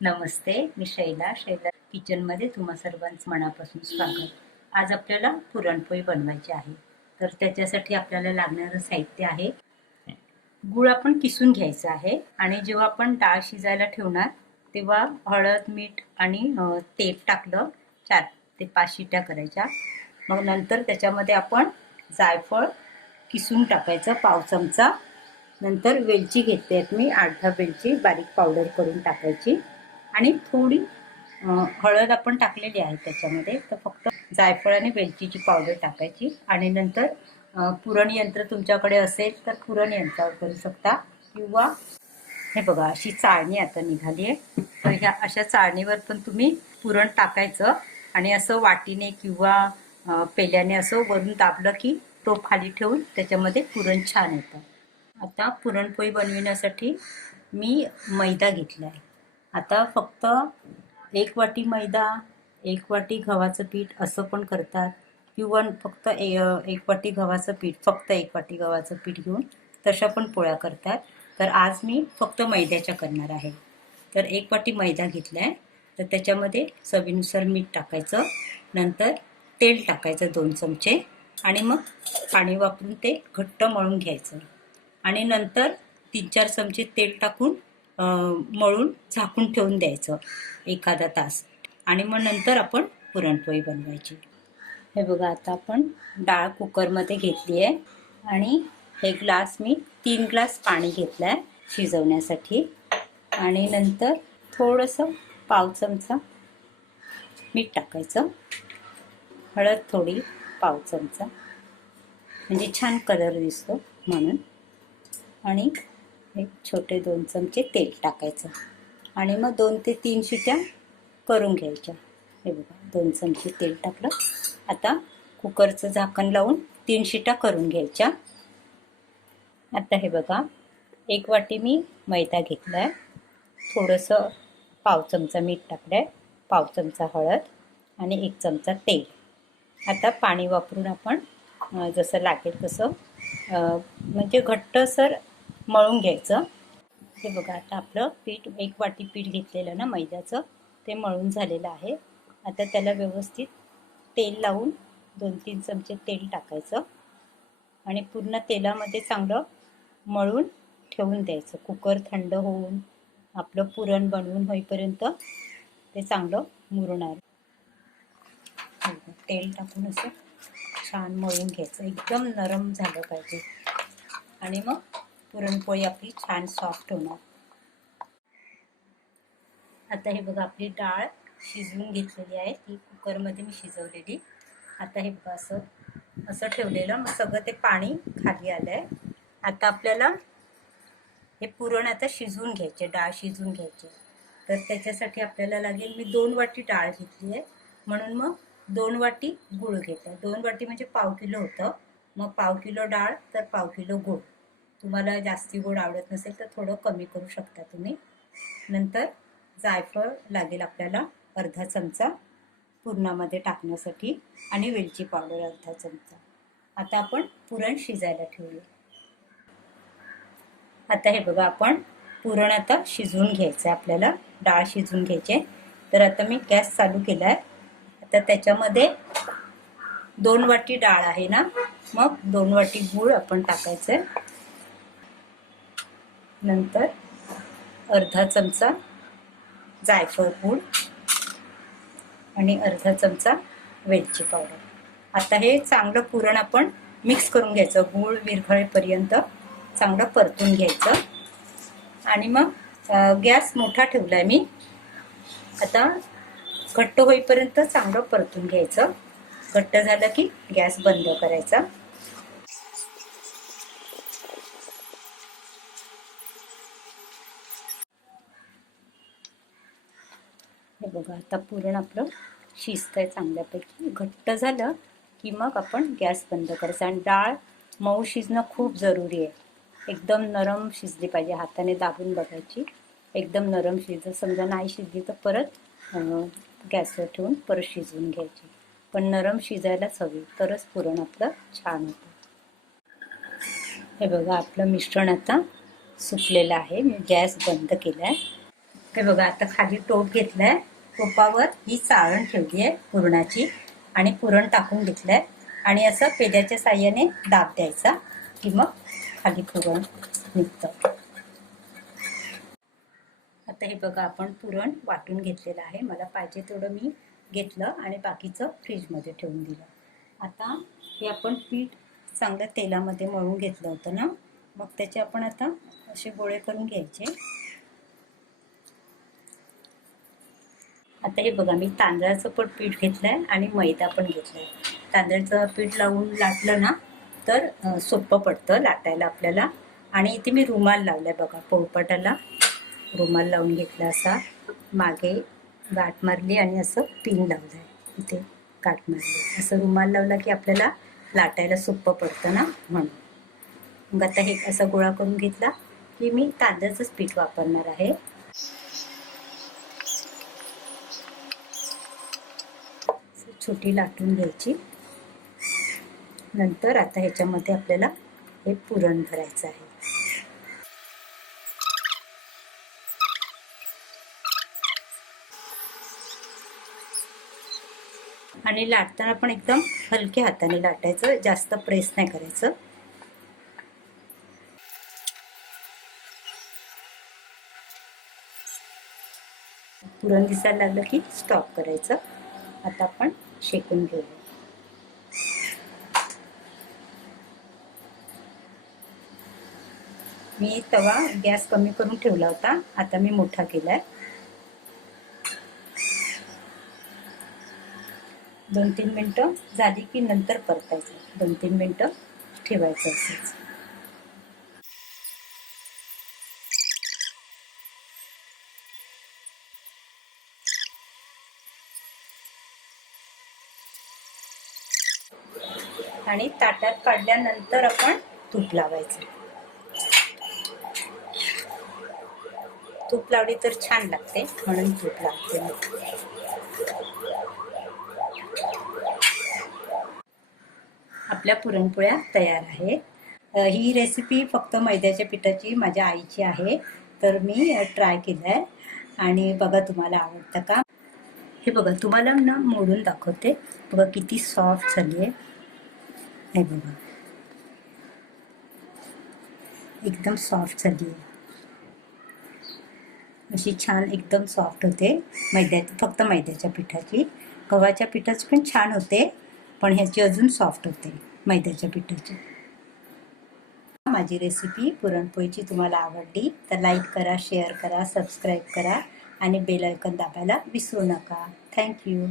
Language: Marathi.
नमस्ते, मी शैला किचनमध्ये तुम्हा सर्वांचं मनापासून स्वागत. आज आपल्याला पुरणपोळी बनवायची आहे. तर त्याच्यासाठी आपल्याला लागणारं साहित्य आहे. गूळ आपण किसून घ्यायचा आहे आणि जेव्हा आपण डाळ शिजायला ठेवणार तेव्हा हळद, मीठ आणि तेल टाकलं. 4 ते 5 शिट्या करायच्या. मग नंतर त्याच्यामध्ये आपण जायफळ किसून टाकायचं पाव चमचा. नंतर वेलची घेतली मी 8-10 वेलची बारीक पावडर करून टाकायची आणि थोडी हळद आपण टाकलेली आहे त्याच्यामध्ये. तर फक्त जायफळ आणि वेलचीची पावडर टाकायची आणि नंतर पुरण यंत्र तुमच्याकडे असेल तर पुरण यंत्रावर करू शकता किंवा हे बघा अशी चाळणी आता निघाली आहे. तर ह्या अशा चाळणीवर पण तुम्ही पुरण टाकायचं आणि असं वाटीने किंवा पेल्याने असं वरून दाबलं की तो खाली ठेवून त्याच्यामध्ये पुरण छान येतं. आता पुरणपोळी बनविण्यासाठी मी मैदा घेतला आहे. आता फक्त 1 वाटी मैदा, 1 वाटी गव्हाचं पीठ असं पण करतात किंवा फक्त 1 वाटी गव्हाचं पीठ, फक्त 1 वाटी गव्हाचं पीठ घेऊन तशा पण पोळ्या करतात. तर आज मी फक्त मैद्याच्या करणार आहे. तर 1 वाटी मैदा घेतला आहे. तर त्याच्यामध्ये चवीनुसार मीठ टाकायचं. नंतर तेल टाकायचं 2 चमचे आणि मग पाणी वापरून ते घट्ट मळून घ्यायचं आणि नंतर 3-4 चमचे तेल टाकून मळून झाकून ठेवून द्यायचं एखादा तास आणि मग नंतर आपण पुरणपोळी बनवायची. हे बघा आता आपण डाळ कुकरमध्ये घेतली आहे आणि हे ग्लास मी 3 ग्लास पाणी घेतलं आहे शिजवण्यासाठी आणि नंतर थोडंसं पाव चमचा मीठ टाकायचं, हळद थोडी पाव चमचा म्हणजे छान कलर दिसतो म्हणून, आणि एक छोटे 2 चमचे तेल टाकायचं आणि मग 2 ते 3 शिट्या करून घ्यायच्या. हे बघा 2 चमचे तेल टाकलं. आता कुकरचं झाकण लावून 3 शिट्या करून घ्यायच्या. आता हे बघा 1 वाटी मी मैदा घेतला आहे, थोडंसं पाव चमचा मीठ टाकलं आहे, पाव चमचा हळद आणि 1 चमचा तेल. आता पाणी वापरून आपण जसं लागेल तसं म्हणजे घट्टसर मळून घ्यायचं. हे बघा आता आपलं पीठ 1 वाटी पीठ घेतलेलं ना मैद्याचं ते मळून झालेलं आहे. आता त्याला व्यवस्थित तेल लावून 2-3 चमचे तेल टाकायचं आणि पूर्ण तेलामध्ये चांगलं मळून ठेवून द्यायचं. कुकर थंड होऊन आपलं पुरण बनवून होईपर्यंत ते चांगलं मुरणार. तेल टाकून असं छान मळून घ्यायचं, एकदम नरम झालं पाहिजे आणि मग पुरणपोळी आपली छान सॉफ्ट होणार. आता हे बघा आपली डाळ शिजवून घेतलेली आहे, ती कुकरमध्ये मी शिजवलेली. आता हे बघा असं असं ठेवलेलं, मग सगळं ते पाणी खाली आलं आहे. आता आपल्याला हे पुरण आता शिजवून घ्यायचे, डाळ शिजवून घ्यायची. तर त्याच्यासाठी आपल्याला लागेल, मी 2 वाटी डाळ घेतली आहे म्हणून मग 2 वाटी गूळ घेतला. 2 वाटी म्हणजे पाव किलो होतं, मग पाव किलो डाळ तर पाव किलो गूळ. तुम्हाला जास्ती गोड आवडत नसेल तर थोडं कमी करू शकता तुम्ही. नंतर जायफळ लागेल आपल्याला अर्धा चमचा पुरणामध्ये टाकण्यासाठी आणि वेलची पावडर अर्धा चमचा. आता आपण पुरण शिजायला ठेवूया. आता हे बघा आपण पुरण आता शिजवून घ्यायचं आहे, आपल्याला डाळ शिजवून घ्यायची आहे. तर आता मी गॅस चालू केला आहे. आता त्याच्यामध्ये 2 वाटी डाळ आहे ना, मग 2 वाटी गूळ आपण टाकायचं आहे. नंतर अर्धा चमचा जायफळ पूड आणि अर्धा चमचा वेलची पावडर. आता हे चांगलं पुरण आपण मिक्स करून घ्यायचं, गूळ विरघळेपर्यंत चांगलं परतून घ्यायचं आणि मग गॅस मोठा ठेवलाय मी. आता घट्ट होईपर्यंत चांगलं परतून घ्यायचं. घट्ट झालं की गॅस बंद करायचा. हे बघा आता पुरण आपलं शिजतंय चांगल्यापैकी. घट्ट झालं की मग आपण गॅस बंद करायचा आणि डाळ मऊ शिजणं खूप जरुरी आहे. एकदम नरम शिजली पाहिजे, हाताने दाबून बघायची. एकदम नरम शिजलं, समजा नाही शिजली तर परत गॅसवर ठेवून परत शिजवून घ्यायची. पण नरम शिजायलाच हवी, तरच पुरण आपलं छान होतं. हे बघा आपलं मिश्रण आता सुकलेलं आहे. मी गॅस बंद केला आहे. हे बघा, आता खाली टोप घेतलाय, टोपावर ही चाळण ठेवली आहे पुरणाची आणि पुरण टाकून घेतलंय आणि असं पेद्याच्या साह्याने दाब द्यायचा की मग खाली पुरण निघतं. आता हे बघा, आपण पुरण वाटून घेतलेलं आहे. मला पाहिजे तेवढं मी घेतलं आणि बाकीचं फ्रीजमध्ये ठेवून दिलं. आता हे आपण पीठ चांगलं तेलामध्ये मळून घेतलं होतं ना, मग त्याचे आपण आता असे गोळे करून घ्यायचे. आता हे बघा, मी तांदळाचं पण पीठ घेतलंय आणि मैदा पण घेतलाय. तांदळाचं पीठ लावून लाटलं ना तर सोपं पडतं लाटायला आपल्याला. आणि इथे मी रुमाल लावलाय बघा, पोळपाटाला रुमाल लावून घेतला, असा मागे गाठ मारली आणि असं पिन लावलंय, इथे गाठ मारली. असं रुमाल लावला की आपल्याला लाटायला सोपं पडतं ना, म्हणून. मग आता हे असा गोळा करून घेतला की मी तांदळाचंच पीठ वापरणार आहे. छोटी लाटून घ्यायची. नंतर आता ह्याच्यामध्ये आपल्याला हे पुरण भरायचं आहे. आणि लाटताना पण एकदम हलक्या हाताने लाटायचं, जास्त प्रेस नाही करायचं. पुरण दिसायला लागलं की स्टॉप करायचं. आता आपण शेकून घेऊया. मी तवा गॅस कमी करून ठेवला होता, आता मी मोठा केलाय. 2-3 मिनटं झाली की नंतर परतायचं. 2-3 मिनटं ठेवायचं असंच. आणि ताटात काढल्यानंतर आपण तूप लावायचं. तूप लावली तर छान लागते, म्हणून तूप लावते मी. आपल्या पुरणपोळ्या तयार आहेत. ही रेसिपी फक्त मैद्याच्या पिठाची माझ्या आईची आहे, तर मी ट्राय केलं आहे. आणि बघा तुम्हाला आवडतं का. हे बघा, तुम्हाला ना मोडून दाखवते. बघा किती सॉफ्ट झाली आहे. हे बघा, एकदम सॉफ्ट झाली आहे. अशी छान एकदम सॉफ्ट होते. फक्त मैद्याच्या पिठाची. गव्हाच्या पिठाची पण छान होते, पण ह्याची अजून सॉफ्ट होते मैद्याच्या पिठाची. माझी रेसिपी पुरणपोळीची तुम्हाला आवडली तर लाईक करा, शेअर करा, सबस्क्राईब करा आणि बेल आयकॉन दाबायला विसरू नका. थँक्यू.